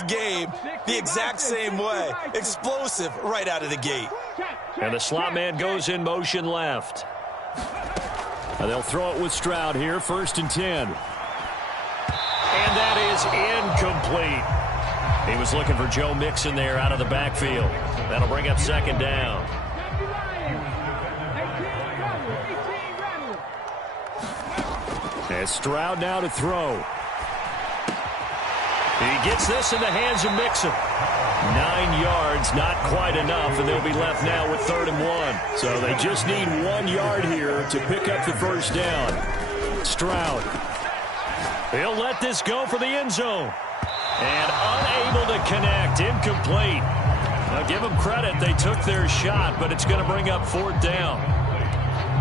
this game the exact same way. Explosive right out of the gate. And the slot man goes in motion left. And they'll throw it with Stroud here, 1st and 10. And that is incomplete. He was looking for Joe Mixon there out of the backfield. That'll bring up 2nd down. And Stroud now to throw. He gets this in the hands of Mixon. 9 yards, not quite enough, and they'll be left now with 3rd and 1. So they just need 1 yard here to pick up the 1st down. Stroud. He'll let this go for the end zone. And unable to connect, incomplete. Now give them credit, they took their shot, but it's going to bring up 4th down.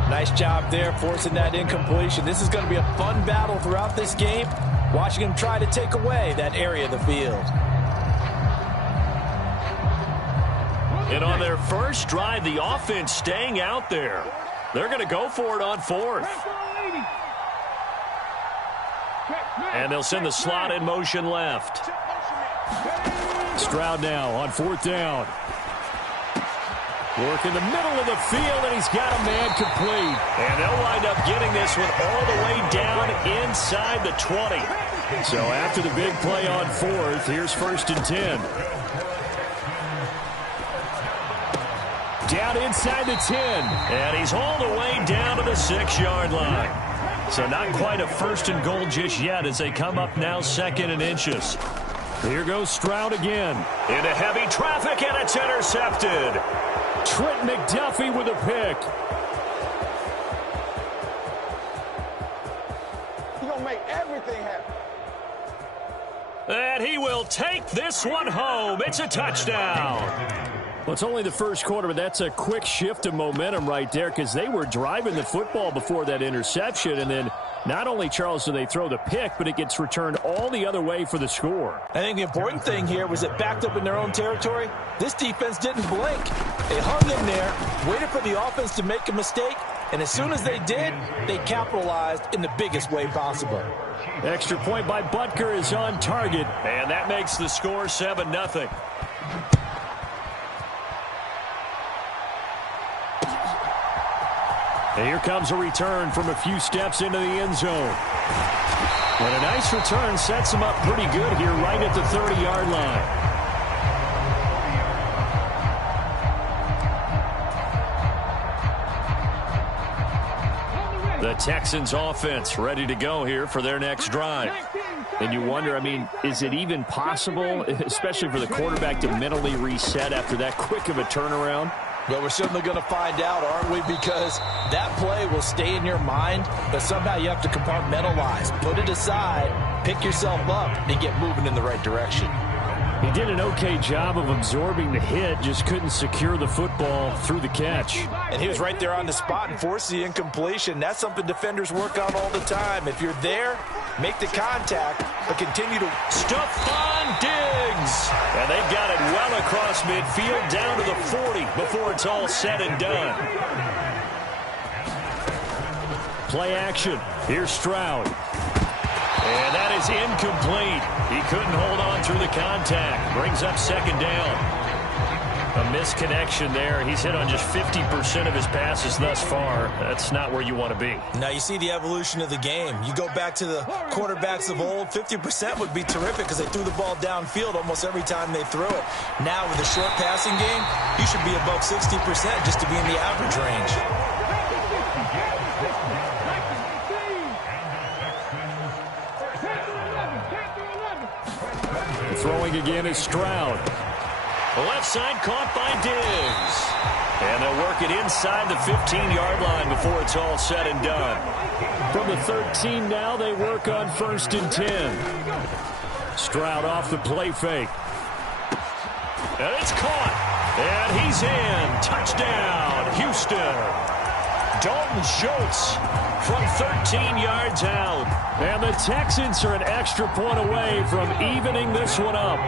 Nice job there forcing that incompletion. This is going to be a fun battle throughout this game, watching him try to take away that area of the field. And on their first drive, the offense staying out there. They're going to go for it on 4th. And they'll send the slot in motion left. Stroud now on 4th down. Work in the middle of the field, and he's got a man complete. And they'll wind up getting this one all the way down inside the 20. So after the big play on 4th, here's 1st and 10. Down inside the 10. And he's all the way down to the 6-yard line. So not quite a 1st and goal just yet as they come up now 2nd and inches. Here goes Stroud again. Into heavy traffic, and it's intercepted. Trent McDuffie with a pick. He's going to make everything happen. And he will take this one home. It's a touchdown. Well, it's only the first quarter, but that's a quick shift of momentum right there because they were driving the football before that interception. And then not only, Charles, do they throw the pick, but it gets returned all the other way for the score. I think the important thing here was it backed up in their own territory. This defense didn't blink. They hung in there, waited for the offense to make a mistake, and as soon as they did, they capitalized in the biggest way possible. Extra point by Butker is on target, and that makes the score 7-0. And here comes a return from a few steps into the end zone. And a nice return sets him up pretty good here right at the 30-yard line. The Texans offense ready to go here for their next drive. And you wonder, I mean, is it even possible, especially for the quarterback, to mentally reset after that quick of a turnaround? Well, we're certainly going to find out, aren't we? Because that play will stay in your mind, but somehow you have to compartmentalize. Put it aside, pick yourself up, and get moving in the right direction. He did an okay job of absorbing the hit, just couldn't secure the football through the catch. And he was right there on the spot and forced the incompletion. That's something defenders work on all the time. If you're there, make the contact, but continue to Stephon Diggs. And they've got it well across midfield down to the 40 before it's all said and done. Play action. Here's Stroud. And that is incomplete. He couldn't hold on through the contact. Brings up 2nd down. A misconnection there. He's hit on just 50% of his passes thus far. That's not where you want to be. Now you see the evolution of the game. You go back to the quarterbacks of old, 50% would be terrific because they threw the ball downfield almost every time they threw it. Now with a short passing game, you should be above 60% just to be in the average range. Throwing again is Stroud. The left side caught by Diggs. And they'll work it inside the 15-yard line before it's all said and done. From the 13 now, they work on 1st and 10. Stroud off the play fake. And it's caught. And he's in. Touchdown, Houston. Dalton Schultz from 13 yards out. And the Texans are an extra point away from evening this one up.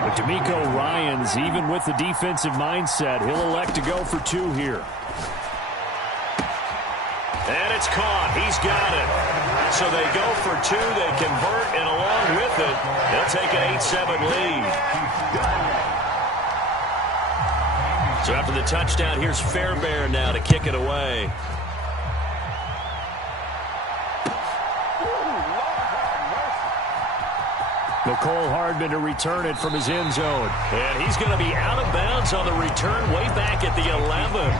But D'Amico Ryans, even with the defensive mindset, he'll elect to go for 2 here. And it's caught. He's got it. So they go for two. They convert, and along with it, they'll take an 8-7 lead. So after the touchdown, here's Fairbairn now to kick it away. Nicole Hardman to return it from his end zone. And he's going to be out of bounds on the return way back at the 11.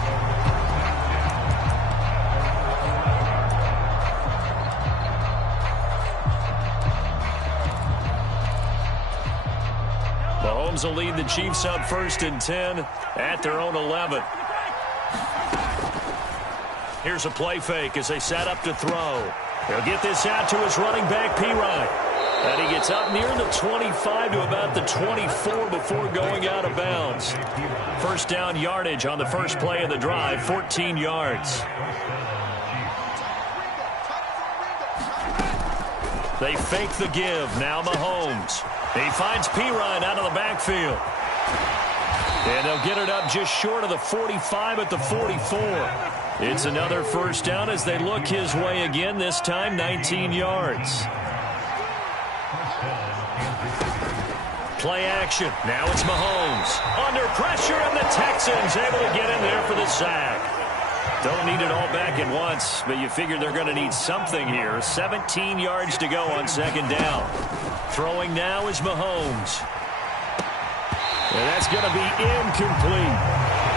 Mahomes will lead the Chiefs up 1st and 10 at their own 11. Here's a play fake as they set up to throw. He'll get this out to his running back, Pirine. And he gets up near the 25 to about the 24 before going out of bounds. First down yardage on the first play of the drive, 14 yards. They fake the give. Now Mahomes. He finds Pirine out of the backfield. And they'll get it up just short of the 45 at the 44. It's another first down as they look his way again, this time 19 yards. Play action. Now it's Mahomes. Under pressure, and the Texans able to get in there for the sack. Don't need it all back at once, but you figure they're going to need something here. 17 yards to go on second down. Throwing now is Mahomes. And that's going to be incomplete.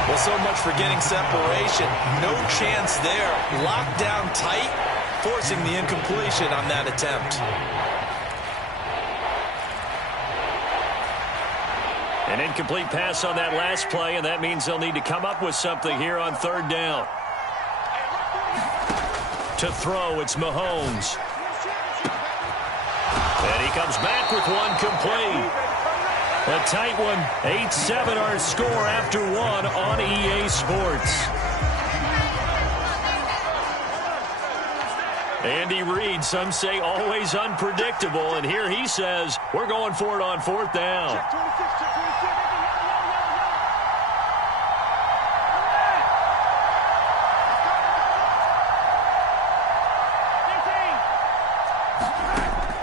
Well, so much for getting separation. No chance there. Locked down tight, forcing the incompletion on that attempt. An incomplete pass on that last play, and that means they'll need to come up with something here on third down. To throw, it's Mahomes. And he comes back with one complete. A tight one. 8-7 our score after one on EA Sports. Andy Reid, some say always unpredictable, and here he says we're going for it on fourth down.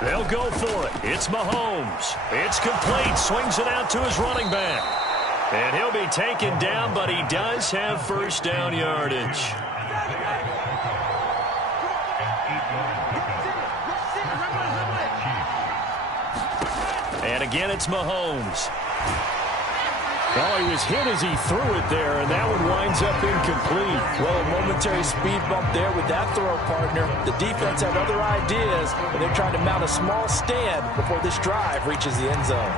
They'll go for it. It's Mahomes. It's complete. Swings it out to his running back. And he'll be taken down, but he does have first down yardage. And again, it's Mahomes. Oh, he was hit as he threw it there, and that one winds up incomplete. Well, a momentary speed bump there with that throw, partner. The defense had other ideas, but they're trying to mount a small stand before this drive reaches the end zone.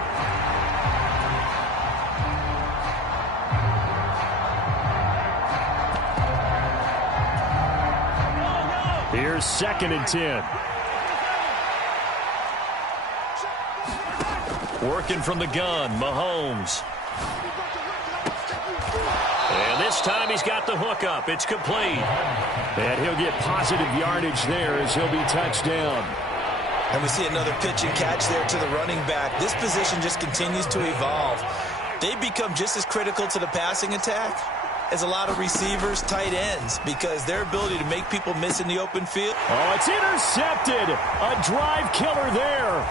Here's 2nd and 10. Working from the gun, Mahomes. And this time he's got the hook up. It's complete. And he'll get positive yardage there as he'll be touched down. And we see another pitch and catch there to the running back. This position just continues to evolve. They become just as critical to the passing attack as a lot of receivers, tight ends, because their ability to make people miss in the open field. Oh, it's intercepted. A drive killer there.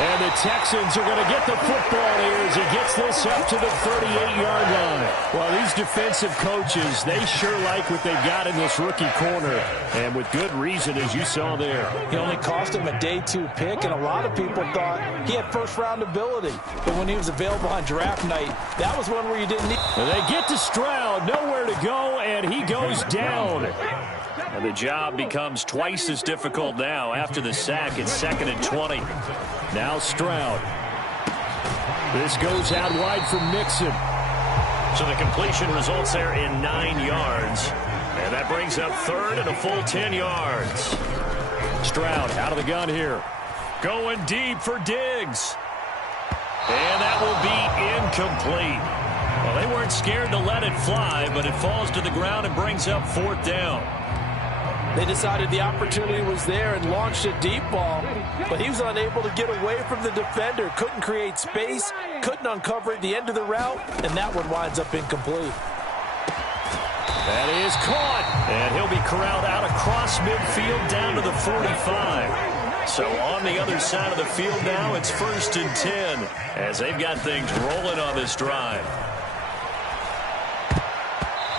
And the Texans are going to get the football here as he gets this up to the 38-yard line. Well, these defensive coaches, they sure like what they've got in this rookie corner. And with good reason, as you saw there. He only cost him a day 2 pick, and a lot of people thought he had first-round ability. But when he was available on draft night, that was one where you didn't need. And they get to Stroud, nowhere to go, and he goes down. And the job becomes twice as difficult now after the sack. It's 2nd and 20. Now Stroud. This goes out wide for Mixon. So the completion results there in 9 yards. And that brings up third and a full 10 yards. Stroud out of the gun here. Going deep for Diggs. And that will be incomplete. Well, they weren't scared to let it fly, but it falls to the ground and brings up fourth down. They decided the opportunity was there and launched a deep ball, but he was unable to get away from the defender, couldn't create space, couldn't uncover at the end of the route, and that one winds up incomplete. That is caught. And he'll be corralled out across midfield down to the 45. So on the other side of the field now, it's 1st and 10 as they've got things rolling on this drive.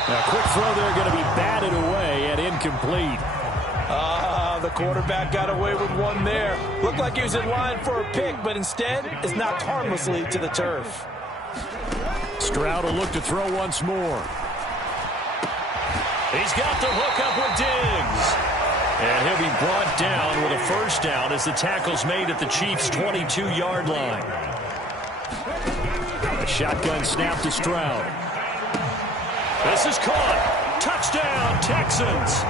Now, quick throw there, going to be batted away and incomplete. The quarterback got away with one there. Looked like he was in line for a pick, but instead is knocked harmlessly to the turf. Stroud will look to throw once more. He's got the hook up with Diggs. And he'll be brought down with a first down as the tackle's made at the Chiefs' 22-yard line. A shotgun snap to Stroud. This is caught. Touchdown, Texans.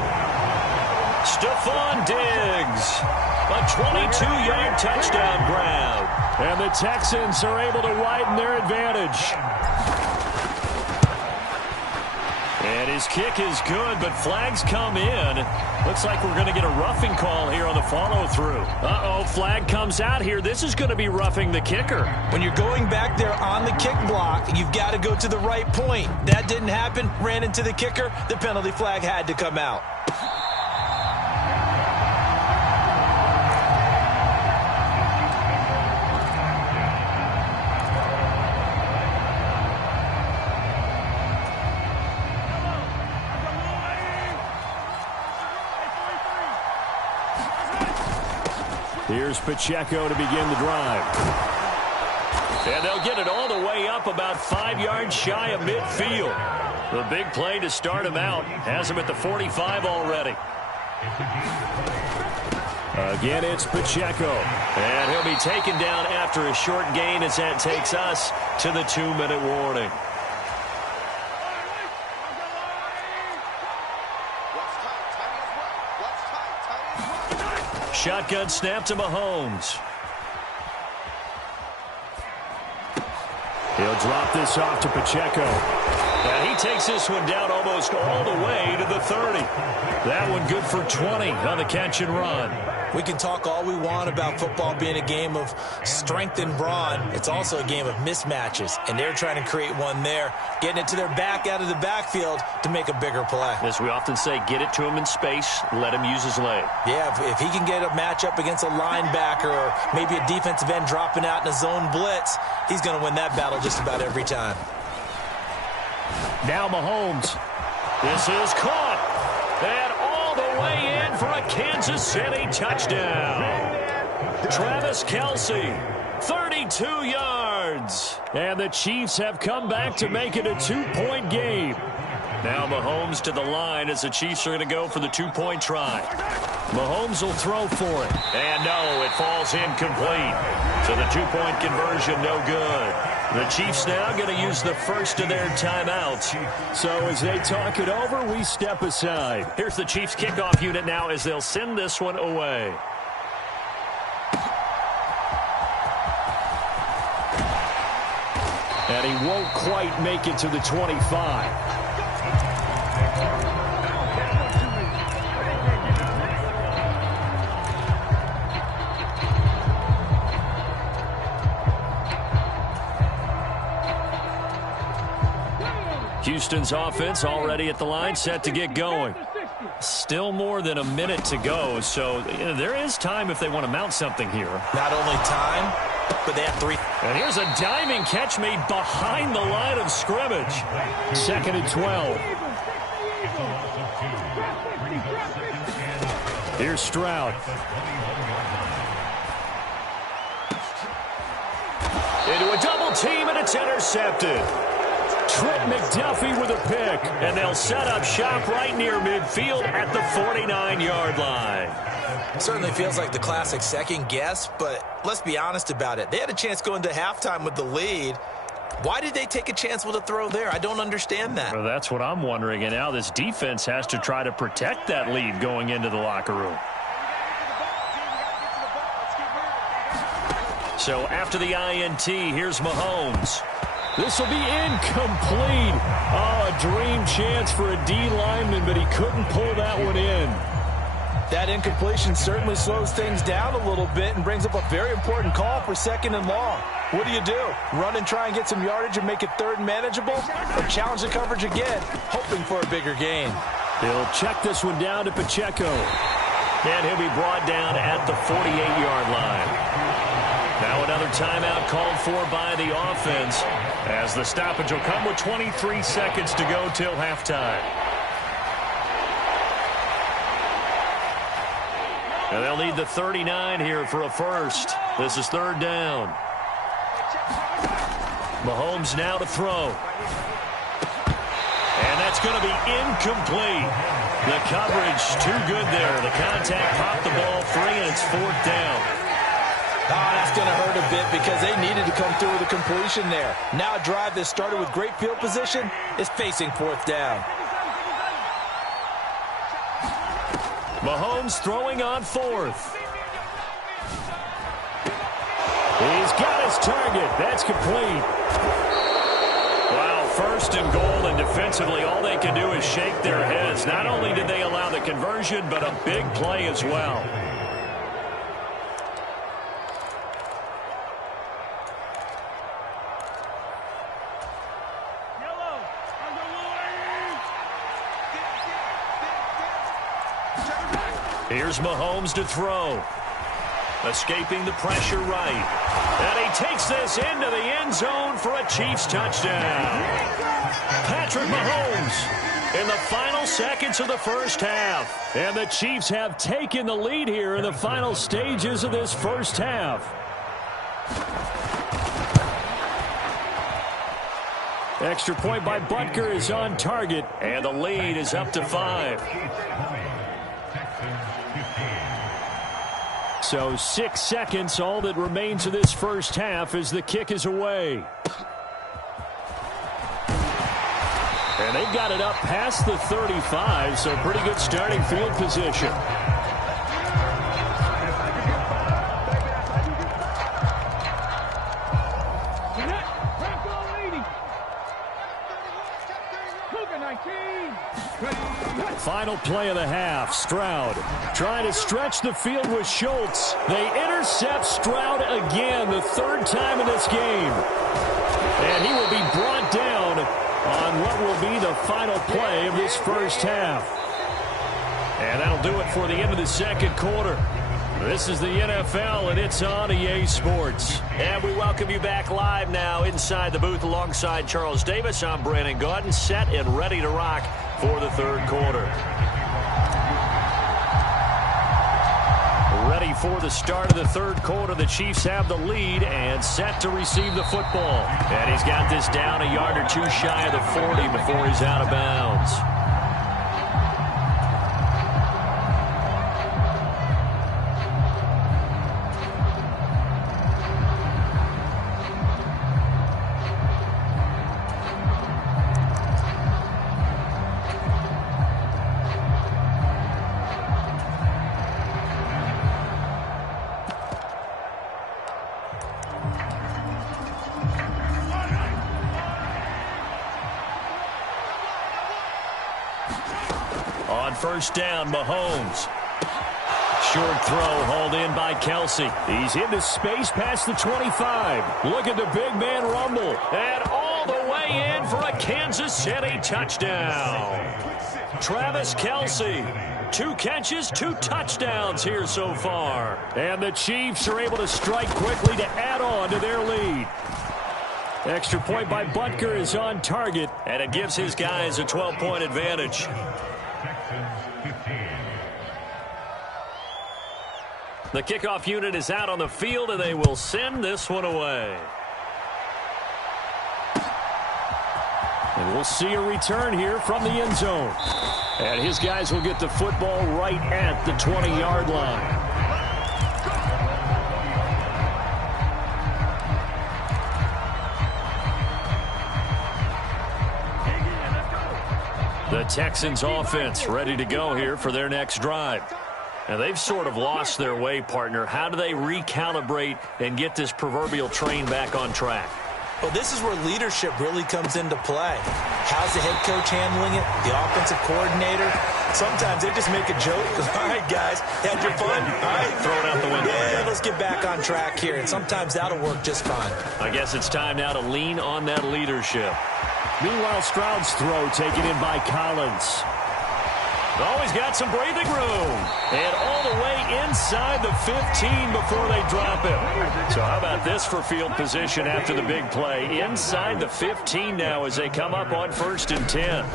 Stephon Diggs. A 22-yard touchdown grab. And the Texans are able to widen their advantage. And his kick is good, but flags come in. Looks like we're going to get a roughing call here on the follow-through. Uh-oh, flag comes out here. This is going to be roughing the kicker. When you're going back there on the kick block, you've got to go to the right point. That didn't happen. Ran into the kicker. The penalty flag had to come out. Here's Pacheco to begin the drive. And they'll get it all the way up about 5 yards shy of midfield. The big play to start him out has him at the 45 already. Again, it's Pacheco. And he'll be taken down after a short gain as that takes us to the 2-minute warning. Shotgun snap to Mahomes. He'll drop this off to Pacheco. And he takes this one down almost all the way to the 30. That one good for 20 on the catch and run. We can talk all we want about football being a game of strength and brawn. It's also a game of mismatches, and they're trying to create one there, getting it to their back out of the backfield to make a bigger play. As we often say, get it to him in space, let him use his leg. Yeah, if he can get a matchup against a linebacker or maybe a defensive end dropping out in a zone blitz, he's going to win that battle just about every time. Now Mahomes. This is caught. And all the way in for a Kansas City touchdown. Travis Kelce, 32 yards. And the Chiefs have come back to make it a 2-point game. Now Mahomes to the line as the Chiefs are going to go for the 2-point try. Mahomes will throw for it. And no, it falls incomplete. So the 2-point conversion no good. The Chiefs now going to use the first of their timeouts. So as they talk it over, we step aside. Here's the Chiefs kickoff unit now as they'll send this one away. And he won't quite make it to the 25. Houston's offense already at the line, set to get going. Still more than a minute to go, so there is time if they want to mount something here. Not only time, but they have 3. And here's a diving catch made behind the line of scrimmage. 2nd and 12. Here's Stroud. Into a double team, and it's intercepted. Trent McDuffie with a pick. And they'll set up shop right near midfield at the 49-yard line. Certainly feels like the classic second guess, but let's be honest about it. They had a chance going to halftime with the lead. Why did they take a chance with a throw there? I don't understand that. Well, that's what I'm wondering. And now this defense has to try to protect that lead going into the locker room. So after the INT, here's Mahomes. This will be incomplete. Oh, a dream chance for a D lineman, but he couldn't pull that one in. That incompletion certainly slows things down a little bit and brings up a very important call for 2nd and long. What do? Run and try and get some yardage and make it 3rd and manageable? Or challenge the coverage again, hoping for a bigger gain? He'll check this one down to Pacheco. And he'll be brought down at the 48-yard line. Now another timeout called for by the offense, as the stoppage will come with 23 seconds to go till halftime. And they'll need the 39 here for a first. This is 3rd down. Mahomes now to throw. And that's going to be incomplete. The coverage too good there. The contact popped the ball free, and it's 4th down. Oh, that's going to hurt a bit because they needed to come through with a completion there. Now a drive that started with great field position is facing 4th down. Mahomes throwing on 4th. He's got his target. That's complete. Wow, 1st and goal, and defensively all they can do is shake their heads. Not only did they allow the conversion, but a big play as well. Here's Mahomes to throw. Escaping the pressure right. And he takes this into the end zone for a Chiefs touchdown. Patrick Mahomes in the final seconds of the first half. And the Chiefs have taken the lead here in the final stages of this first half. Extra point by Butker is on target, and the lead is up to 5. So 6 seconds, all that remains of this first half as the kick is away. And they've got it up past the 35, so pretty good starting field position. Final play of the half. Stroud trying to stretch the field with Schultz. They intercept Stroud again, the 3rd time in this game. And he will be brought down on what will be the final play of this first half. And that'll do it for the end of the 2nd quarter. This is the NFL, and it's on EA Sports. And we welcome you back live now inside the booth alongside Charles Davis. I'm Brandon Gaudin, set and ready to rock for the 3rd quarter. Ready for the start of the 3rd quarter. The Chiefs have the lead and set to receive the football. And he's got this down a yard or two shy of the 40 before he's out of bounds. On 1st down, Mahomes. Short throw hauled in by Kelsey. He's into space past the 25. Look at the big man rumble. And all the way in for a Kansas City touchdown. Travis Kelsey. 2 catches, 2 touchdowns here so far. And the Chiefs are able to strike quickly to add on to their lead. Extra point by Butker is on target, and it gives his guys a 12-point advantage. The kickoff unit is out on the field, and they will send this one away. And we'll see a return here from the end zone. And his guys will get the football right at the 20-yard line. The Texans offense ready to go here for their next drive. Now, they've sort of lost their way, partner. How do they recalibrate and get this proverbial train back on track? Well, this is where leadership really comes into play. How's the head coach handling it? The offensive coordinator? Sometimes they just make a joke. All right, guys, had your fun? All right, Throw it out the window. Yeah, let's get back on track here. And sometimes that'll work just fine. I guess it's time now to lean on that leadership. Meanwhile, Stroud's throw taken in by Collins. Always got some breathing room. And all the way inside the 15 before they drop him. So how about this for field position after the big play? Inside the 15 now as they come up on 1st and 10.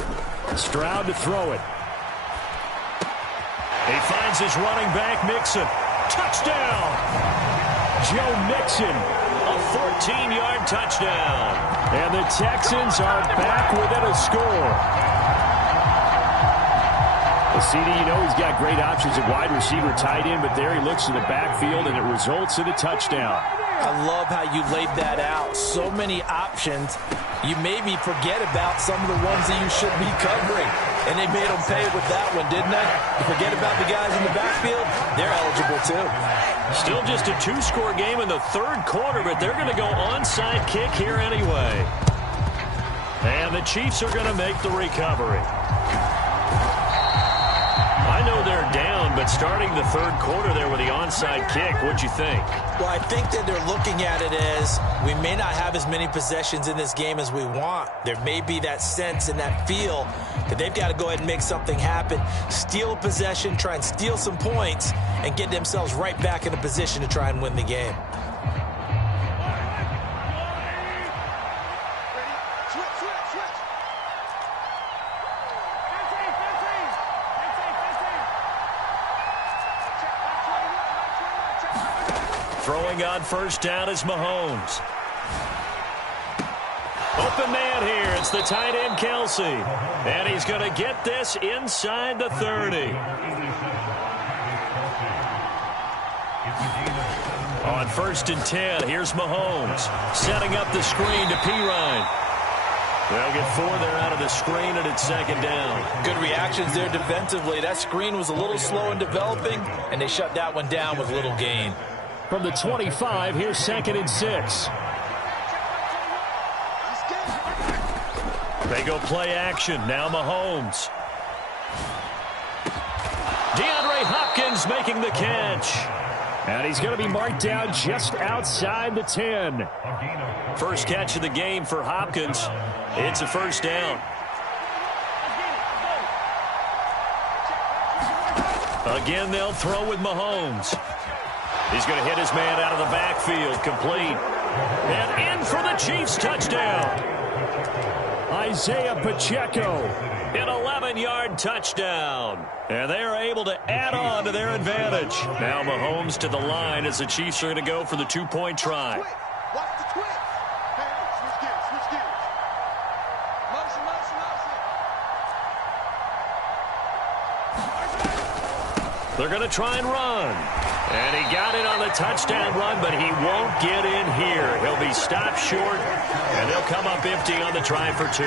Stroud to throw it. He finds his running back, Mixon. Touchdown! Joe Mixon. A 14-yard touchdown. And the Texans are back within a score. CD, you know he's got great options at wide receiver, tight end, but there he looks to the backfield, and it results in a touchdown. I love how you laid that out. So many options. You made me forget about some of the ones that you should be covering. And they made them pay with that one, didn't they? You forget about the guys in the backfield? They're eligible, too. Still just a 2-score game in the 3rd quarter, but they're going to go onside kick here anyway. And the Chiefs are going to make the recovery. I know they're down, but starting the 3rd quarter there with the onside kick, what'd you think? Well, I think that they're looking at it as we may not have as many possessions in this game as we want. There may be that sense and that feel that they've got to go ahead and make something happen, steal a possession, try and steal some points, and get themselves right back in a position to try and win the game. Throwing on 1st down is Mahomes. Open man here. It's the tight end, Kelsey. And he's going to get this inside the 30. On 1st and 10, here's Mahomes. Setting up the screen to Pirine. They'll get 4 there out of the screen, and it's 2nd down. Good reactions there defensively. That screen was a little slow in developing, and they shut that one down with little gain. From the 25, here's 2nd and 6. They go play action. Now Mahomes. DeAndre Hopkins making the catch. And he's going to be marked down just outside the 10. First catch of the game for Hopkins. It's a 1st down. Again, they'll throw with Mahomes. He's going to hit his man out of the backfield, complete. And in for the Chiefs touchdown. Isaiah Pacheco. An 11-yard touchdown. And they are able to add on to their advantage. Now Mahomes to the line as the Chiefs are going to go for the 2-point try. Watch the twitch. Hey, switch gears, switch gears. Motion, motion, motion. They're going to try and run. And he got it on the touchdown run, but he won't get in here. He'll be stopped short, and they'll come up empty on the try for 2.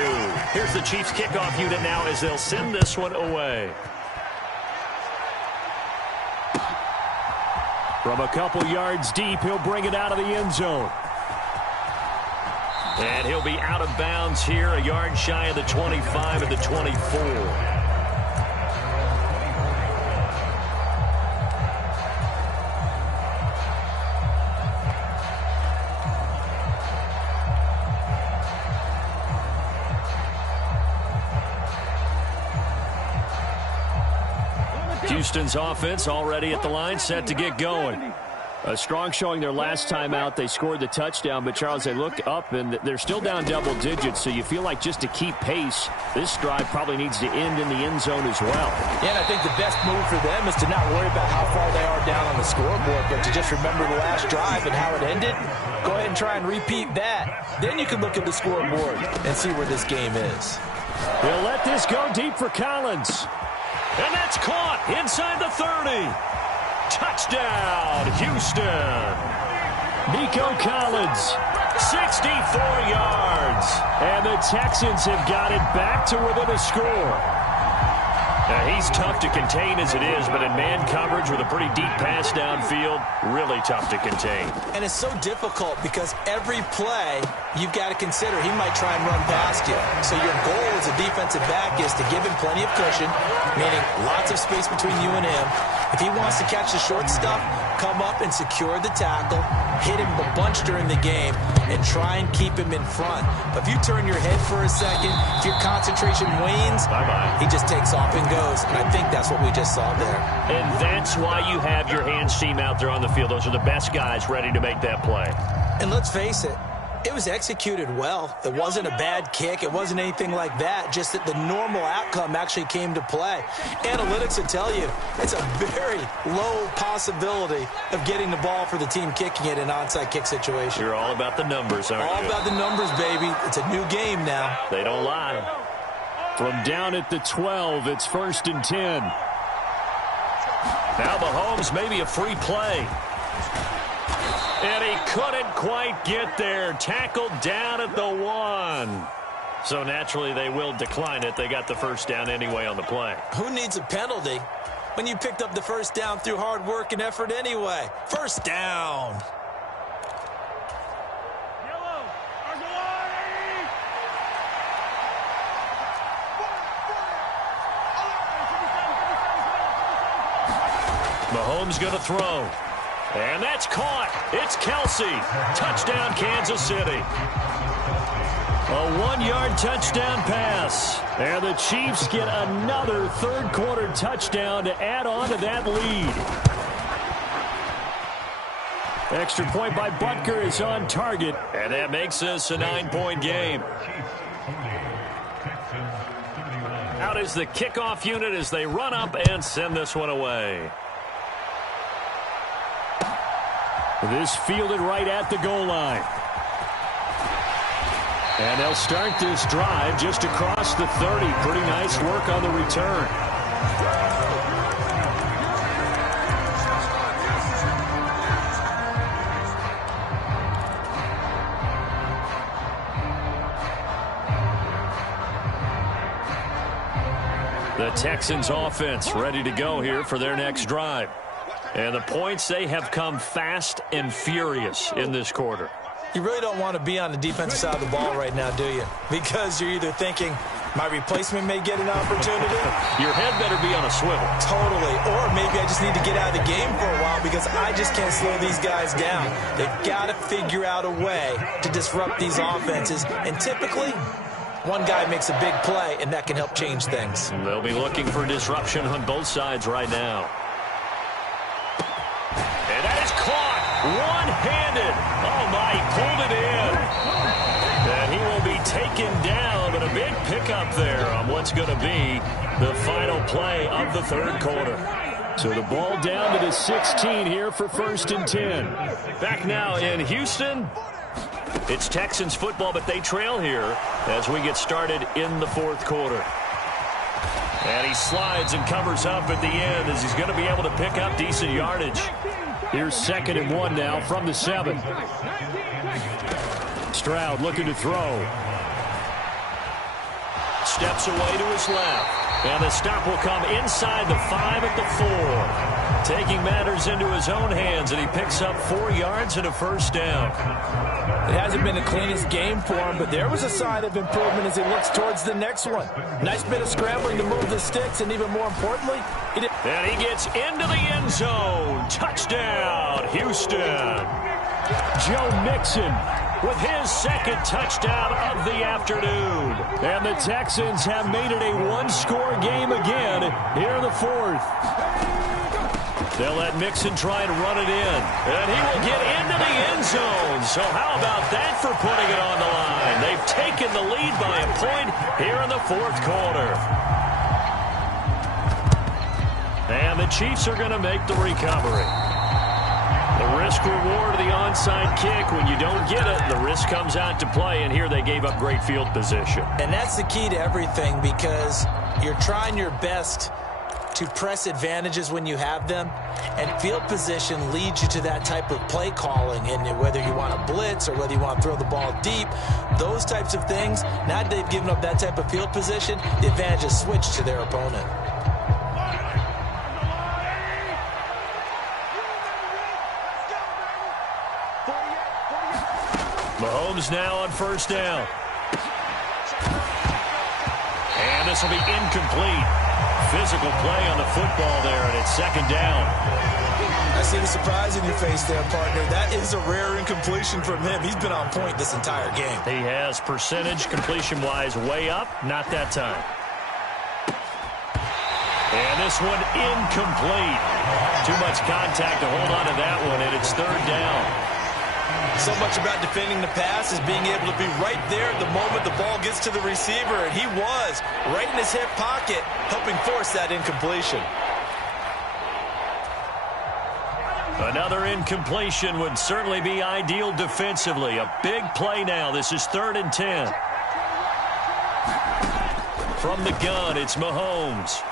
Here's the Chiefs kickoff unit now as they'll send this one away. From a couple yards deep, he'll bring it out of the end zone. And he'll be out of bounds here, a yard shy of the 25 and the 24. Houston's offense already at the line, set to get going. A strong showing their last time out. They scored the touchdown, but, Charles, they look up, and they're still down double digits, so you feel like just to keep pace, this drive probably needs to end in the end zone as well. Yeah, and I think the best move for them is to not worry about how far they are down on the scoreboard, but to just remember the last drive and how it ended. Go ahead and try and repeat that. Then you can look at the scoreboard and see where this game is. They'll let this go deep for Collins. And that's caught inside the 30. Touchdown, Houston. Nico Collins. 64 yards. And the Texans have got it back to within a score. He's tough to contain as it is, but in man coverage with a pretty deep pass downfield, really tough to contain. And it's so difficult because every play you've got to consider he might try and run past you. So your goal as a defensive back is to give him plenty of cushion, meaning lots of space between you and him. If he wants to catch the short stuff, come up and secure the tackle, hit him a bunch during the game, and try and keep him in front. But if you turn your head for a second, if your concentration wanes, he just takes off and goes. And I think that's what we just saw there. And that's why you have your hands team out there on the field. Those are the best guys ready to make that play. And let's face it, it was executed well. It wasn't a bad kick. It wasn't anything like that. Just that the normal outcome actually came to play. Analytics will tell you it's a very low possibility of getting the ball for the team kicking it in an onside kick situation. You're all about the numbers, aren't you? All about the numbers, baby. It's a new game now. They don't lie. From down at the 12, it's 1st and 10. Now Mahomes, maybe a free play. And he couldn't quite get there. Tackled down at the 1. So naturally they will decline it. They got the first down anyway on the play. Who needs a penalty when you picked up the first down through hard work and effort anyway? First down. Mahomes going to throw. And that's caught. It's Kelsey. Touchdown, Kansas City. A 1-yard touchdown pass. And the Chiefs get another third-quarter touchdown to add on to that lead. Extra point by Butker is on target. And that makes this a 9-point game. Out is the kickoff unit as they run up and send this one away. This fielded right at the goal line. And they'll start this drive just across the 30. Pretty nice work on the return. The Texans offense ready to go here for their next drive. And the points, they have come fast and furious in this quarter. You really don't want to be on the defensive side of the ball right now, do you? Because you're either thinking, my replacement may get an opportunity. Your head better be on a swivel. Totally. Or maybe I just need to get out of the game for a while because I just can't slow these guys down. They've got to figure out a way to disrupt these offenses. And typically, one guy makes a big play, and that can help change things. And they'll be looking for disruption on both sides right now. And that is caught one-handed. Oh, my, he pulled it in. And he will be taken down, but a big pickup there on what's going to be the final play of the third quarter. So the ball down to the 16 here for 1st and 10. Back now in Houston. It's Texans football, but they trail here as we get started in the fourth quarter. And he slides and covers up at the end as he's going to be able to pick up decent yardage. Here's 2nd and 1 now from the 7. Stroud looking to throw. Steps away to his left. And the stop will come inside the 5 at the 4. Taking matters into his own hands, and he picks up 4 yards and a first down. It hasn't been the cleanest game for him, but there was a sign of improvement as he looks towards the next one. Nice bit of scrambling to move the sticks, and even more importantly, and he gets into the end zone. Touchdown, Houston. Joe Mixon with his 2nd touchdown of the afternoon. And the Texans have made it a one-score game again here in the 4th. They'll let Mixon try and run it in. And he will get into the end zone. So how about that for putting it on the line? They've taken the lead by a point here in the 4th quarter. And the Chiefs are going to make the recovery. The risk-reward of the onside kick. When you don't get it, the risk comes out to play. And here they gave up great field position. And that's the key to everything because you're trying your best to press advantages when you have them, and field position leads you to that type of play calling, and whether you want to blitz or whether you want to throw the ball deep, those types of things, now that they've given up that type of field position, the advantage is switched to their opponent. Mahomes now on first down. And this will be incomplete. Physical play on the football there, and it's second down. I see the surprise in your face there, partner. That is a rare incompletion from him. He's been on point this entire game. He has percentage completion-wise way up. Not that time. And this one incomplete. Too much contact to hold on to that one, and it's third down. So much about defending the pass is being able to be right there the moment the ball gets to the receiver, and he was right in his hip pocket, helping force that incompletion. Another incompletion would certainly be ideal defensively. A big play now. This is 3rd and 10. From the gun, it's Mahomes.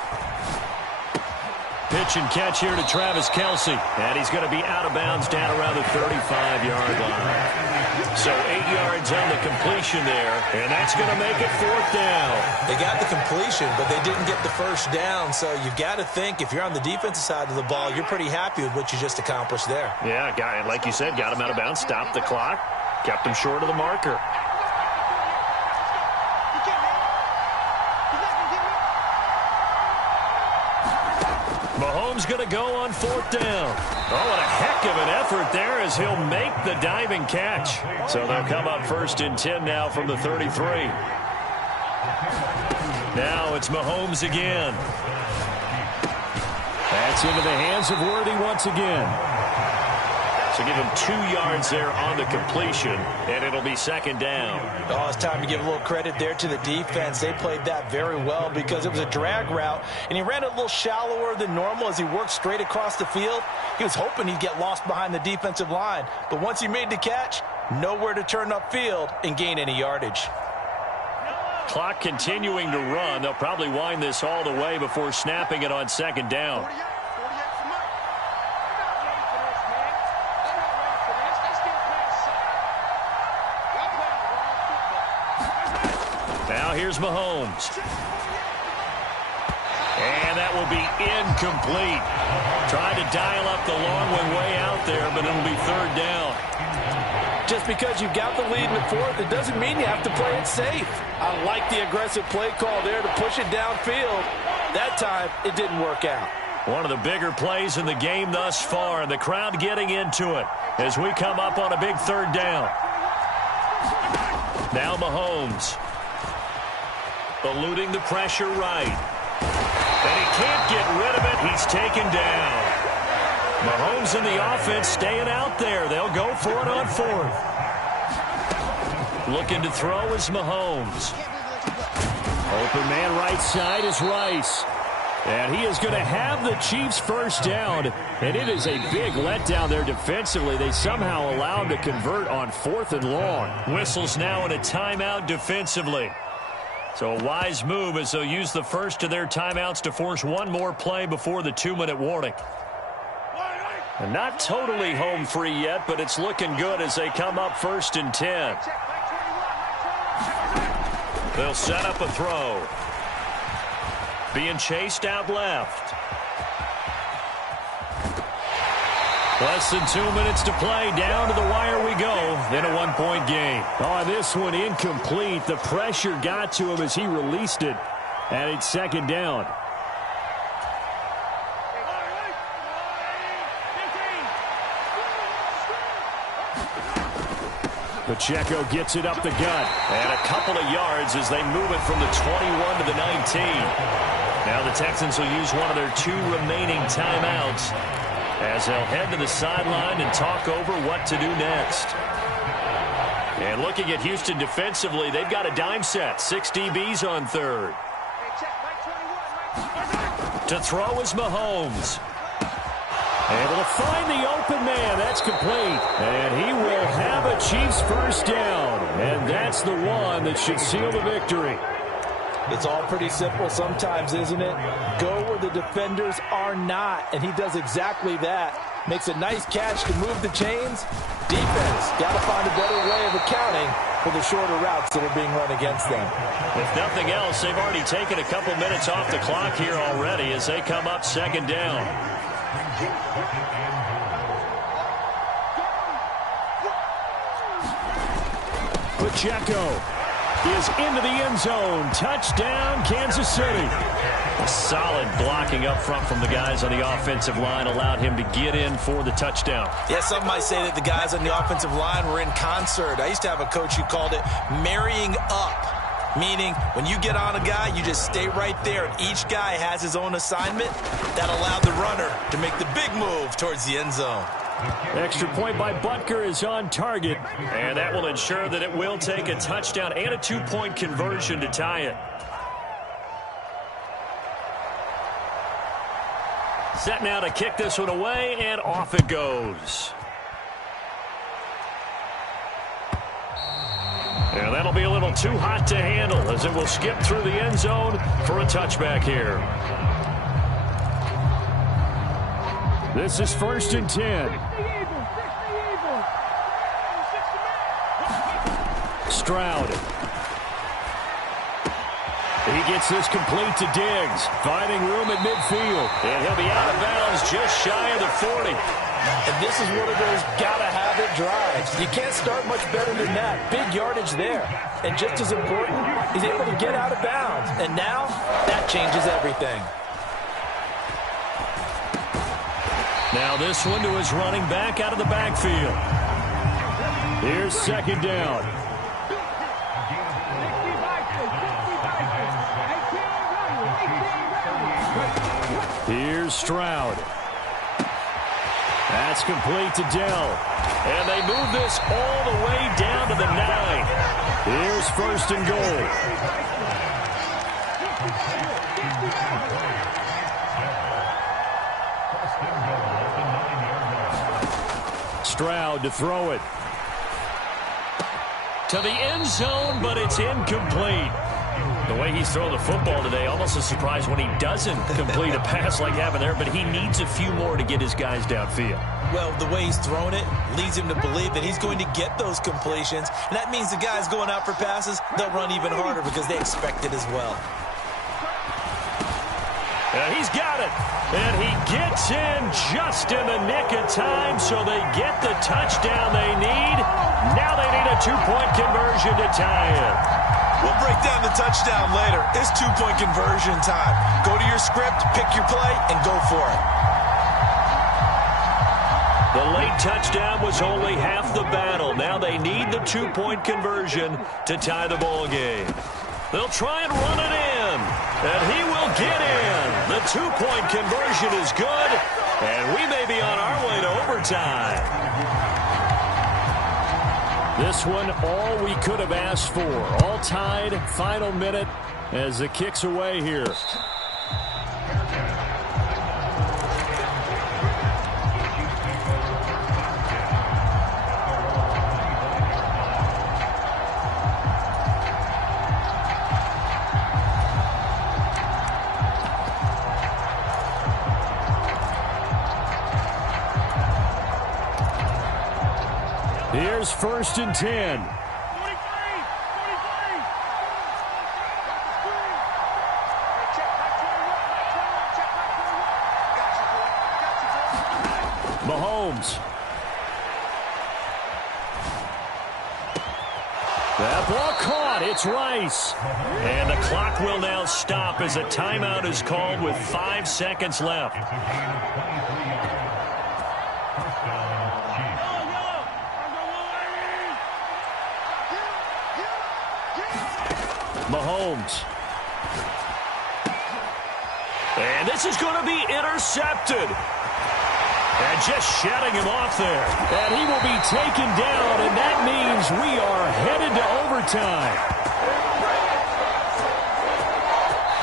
Pitch and catch here to Travis Kelce. And he's going to be out of bounds down around the 35-yard line. So 8 yards on the completion there. And that's going to make it 4th down. They got the completion, but they didn't get the first down. So you've got to think if you're on the defensive side of the ball, you're pretty happy with what you just accomplished there. Yeah, like you said, got him out of bounds, stopped the clock, kept him short of the marker. Mahomes going to go on 4th down. Oh, what a heck of an effort there as he'll make the diving catch. So they'll come up 1st and 10 now from the 33. Now it's Mahomes again. That's into the hands of Worthy once again. So give him 2 yards there on the completion, and it'll be 2nd down. Oh, it's time to give a little credit there to the defense. They played that very well because it was a drag route, and he ran it a little shallower than normal as he worked straight across the field. He was hoping he'd get lost behind the defensive line, but once he made the catch, nowhere to turn upfield and gain any yardage. Clock continuing to run. They'll probably wind this all the way before snapping it on 2nd down. Now here's Mahomes. And that will be incomplete. Tried to dial up the long one way out there, but it'll be 3rd down. Just because you've got the lead in the 4th, it doesn't mean you have to play it safe. I like the aggressive play call there to push it downfield. That time, it didn't work out. One of the bigger plays in the game thus far, and the crowd getting into it as we come up on a big 3rd down. Now Mahomes. Eluding the pressure right. And he can't get rid of it. He's taken down. Mahomes and the offense staying out there. They'll go for it on 4th. Looking to throw is Mahomes. Open man right side is Rice. And he is going to have the Chiefs first down. And it is a big letdown there defensively. They somehow allow him to convert on 4th and long. Whistles now in a timeout defensively. So a wise move as they'll use the first of their timeouts to force one more play before the 2-minute warning. And not totally home free yet, but it's looking good as they come up 1st and 10. They'll set up a throw. Being chased out left. Less than 2 minutes to play. Down to the wire we go. Then a 1-point game. Oh, this one incomplete. The pressure got to him as he released it. And it's 2nd down. Pacheco gets it up the gut. And a couple of yards as they move it from the 21 to the 19. Now the Texans will use one of their 2 remaining timeouts as they'll head to the sideline and talk over what to do next. And looking at Houston defensively, they've got a dime set. 6 DBs on 3rd. To throw is Mahomes. Able to find the open man. That's complete. And he will have a Chiefs first down. And that's the one that should seal the victory. It's all pretty simple sometimes, isn't it? Go where the defenders are not, and he does exactly that. Makes a nice catch to move the chains. Defense got to find a better way of accounting for the shorter routes that are being run against them. If nothing else, they've already taken a couple minutes off the clock here already as they come up 2nd down. Pacheco is into the end zone. Touchdown, Kansas City. Solid blocking up front from the guys on the offensive line allowed him to get in for the touchdown. Yeah, some might say that the guys on the offensive line were in concert. I used to have a coach who called it marrying up, meaning when you get on a guy, you just stay right there, and each guy has his own assignment. That allowed the runner to make the big move towards the end zone. Extra point by Butker is on target. And that will ensure that it will take a touchdown and a two-point conversion to tie it. Set now to kick this one away, and off it goes. And that'll be a little too hot to handle as it will skip through the end zone for a touchback here. This is 1st and 10. Stroud. He gets this complete to Diggs. Finding room at midfield. And he'll be out of bounds just shy of the 40. And this is one of those gotta-have-it drives. You can't start much better than that. Big yardage there. And just as important, he's able to get out of bounds. And now, that changes everything. Now this one to his running back out of the backfield. Here's 2nd down. Here's Stroud. That's complete to Dell. And they move this all the way down to the 9. Here's 1st and goal. Stroud to throw it. To the end zone, but it's incomplete. The way he's throwing the football today, almost a surprise when he doesn't complete a pass like happened there, but he needs a few more to get his guys downfield. Well, the way he's thrown it leads him to believe that he's going to get those completions, and that means the guys going out for passes, they'll run even harder because they expect it as well. He's got it, and he gets in just in the nick of time, so they get the touchdown they need. Now they need a two-point conversion to tie it. We'll break down the touchdown later. It's two-point conversion time. Go to your script, pick your play, and go for it. The late touchdown was only half the battle. Now they need the two-point conversion to tie the ball game. They'll try and run it in, and he will get in. The two-point conversion is good, and we may be on our way to overtime. This one, all we could have asked for. All tied, final minute as the kick's away here. Here's 1st and 10. Mahomes. That ball caught. It's Rice. And the clock will now stop as a timeout is called with 5 seconds left. Mahomes. And this is going to be intercepted. And just shutting him off there. And he will be taken down, and that means we are headed to overtime.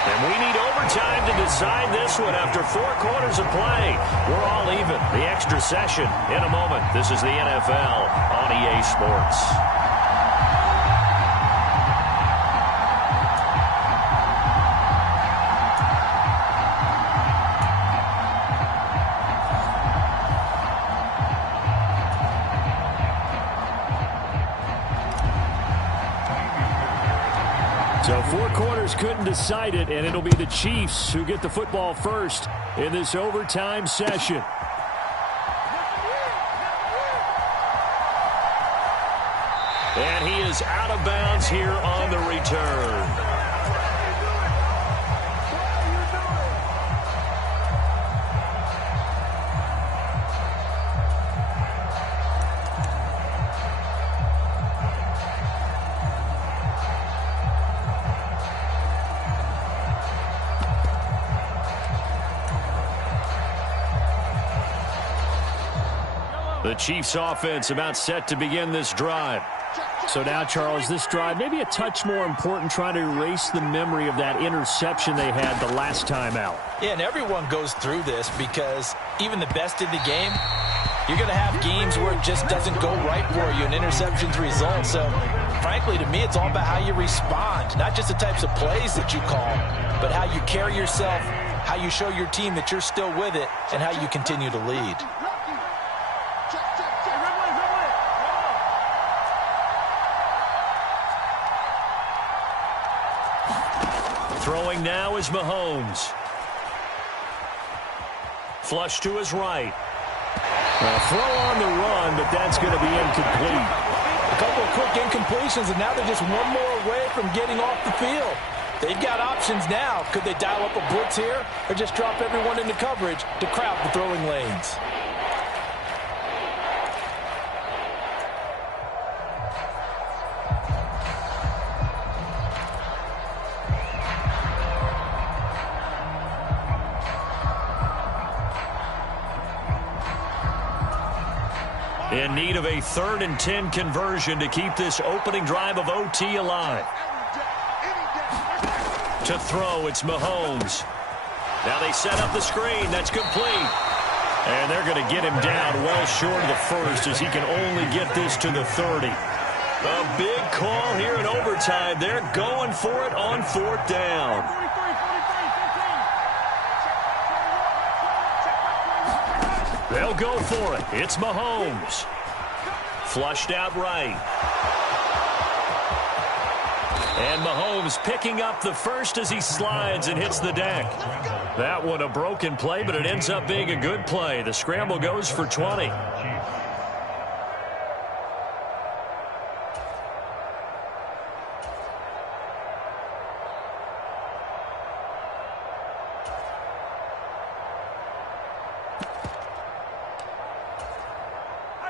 And we need overtime to decide this one after 4 quarters of play. We're all even. The extra session in a moment. This is the NFL on EA Sports. So 4 quarters couldn't decide it, and it'll be the Chiefs who get the football first in this overtime session. And he is is out of bounds here on the return. The Chiefs offense about set to begin this drive. So now, Charles, this drive maybe a touch more important, trying to erase the memory of that interception they had the last time out. Yeah, and everyone goes through this because even the best in the game, you're going to have games where it just doesn't go right for you, and interceptions result. So, frankly, to me, it's all about how you respond, not just the types of plays that you call, but how you carry yourself, how you show your team that you're still with it, and how you continue to lead. Throwing now is Mahomes. Flush to his right. Throw on the run, but that's going to be incomplete. A couple of quick incompletions, and now they're just one more away from getting off the field. They've got options now. Could they dial up a blitz here or just drop everyone into coverage to crowd the throwing lanes? In need of a 3rd and 10 conversion to keep this opening drive of OT alive. To throw, it's Mahomes. Now they set up the screen. That's complete. And they're going to get him down well short of the first as he can only get this to the 30. A big call here in overtime. They're going for it on 4th down. They'll go for it. It's Mahomes. Flushed out right. And Mahomes picking up the first as he slides and hits the deck. That one a broken play, but it ends up being a good play. The scramble goes for 20.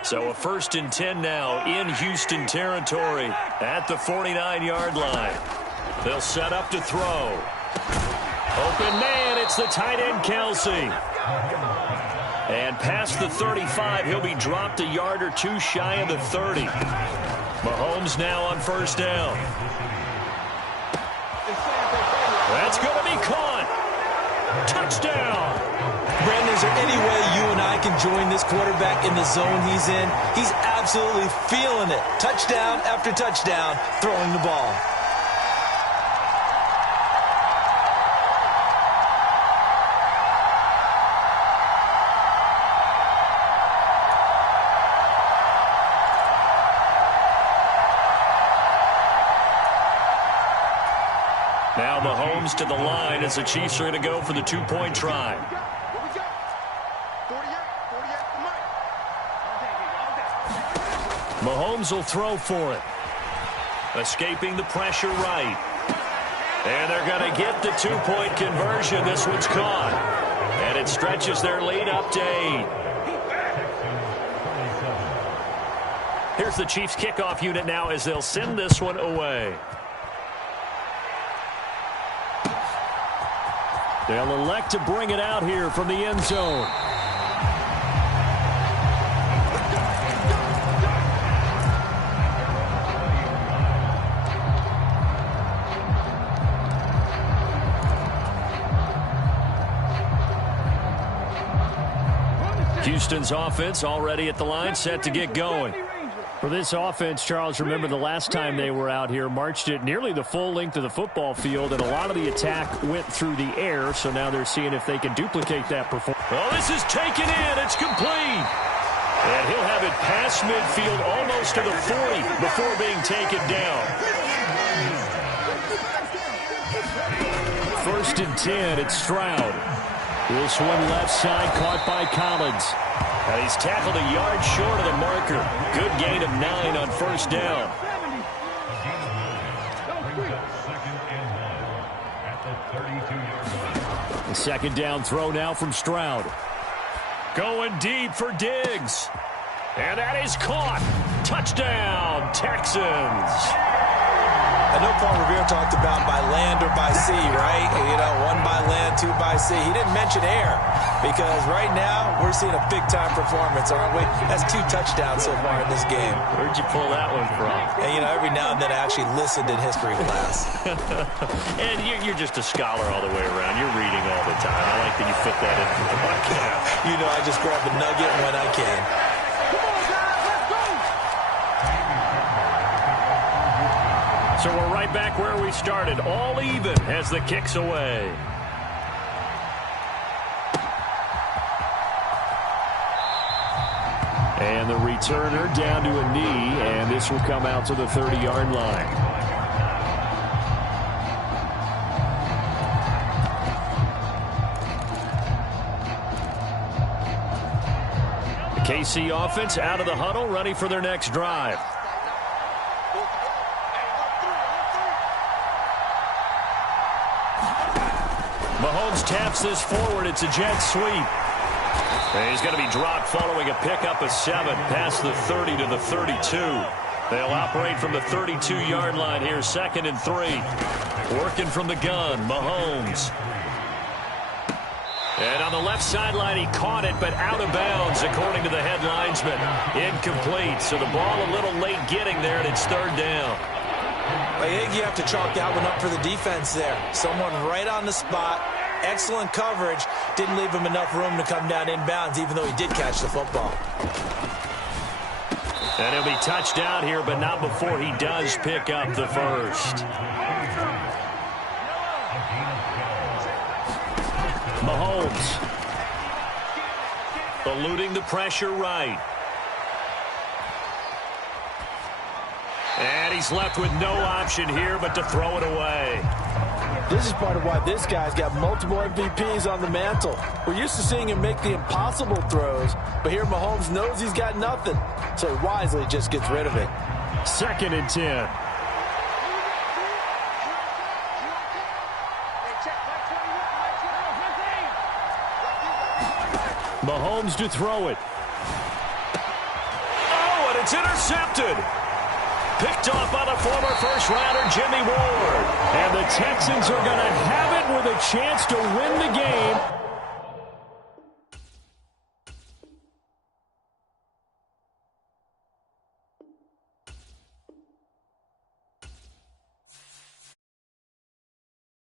So a 1st and 10 now in Houston territory at the 49-yard line. They'll set up to throw. Open man, it's the tight end Kelsey. And past the 35, he'll be dropped a yard or two shy of the 30. Mahomes now on 1st down. That's going to be caught. Touchdown. Brandon, is there any way you and I can join this quarterback in the zone he's in? He's absolutely feeling it. Touchdown after touchdown, throwing the ball. Now Mahomes to the line as the Chiefs are going to go for the 2-point try. Mahomes will throw for it. Escaping the pressure right. And they're going to get the 2-point conversion. This one's caught. And it stretches their lead up to 8. Here's the Chiefs kickoff unit now as they'll send this one away. They'll elect to bring it out here from the end zone. Houston's offense already at the line, set to get going. For this offense, Charles, remember the last time they were out here, marched it nearly the full length of the football field, and a lot of the attack went through the air, so now they're seeing if they can duplicate that performance. Well, this is taken in. It's complete. And he'll have it past midfield almost to the 40 before being taken down. 1st and 10, it's Stroud. This one left side, caught by Collins. And he's tackled a yard short of the marker. Good gain of 9 on 1st down. The second down throw now from Stroud. Going deep for Diggs. And that is caught. Touchdown, Texans. I know Paul Revere talked about by land or by sea, right? You know, one by land, two by sea. He didn't mention air because right now we're seeing a big-time performance, aren't we? That's 2 touchdowns so far in this game. Where'd you pull that one from? And, you know, every now and then I actually listened in history class. And you're just a scholar all the way around. You're reading all the time. I like that you fit that into the podcast. You know, I just grab a nugget when I can. So we're right back where we started, all even as the kick's away. And the returner down to a knee, and this will come out to the 30-yard line. The KC offense out of the huddle, ready for their next drive. Mahomes taps this forward. It's a jet sweep. And he's going to be dropped following a pickup of 7 past the 30 to the 32. They'll operate from the 32-yard line here, 2nd and 3. Working from the gun, Mahomes. And on the left sideline, he caught it, but out of bounds, according to the head linesman. Incomplete, so the ball a little late getting there, and it's 3rd down. I think you have to chalk that one up for the defense there. Someone right on the spot. Excellent coverage. Didn't leave him enough room to come down inbounds, even though he did catch the football. And he'll be touched down here, but not before he does pick up the first. Mahomes. Eluding the pressure right. And he's left with no option here but to throw it away. This is part of why this guy's got multiple MVPs on the mantle. We're used to seeing him make the impossible throws, but here Mahomes knows he's got nothing, so he wisely just gets rid of it. 2nd and 10. Mahomes to throw it. Oh, and it's intercepted. Picked off by the former first-rounder Jimmy Ward. And the Texans are going to have it with a chance to win the game.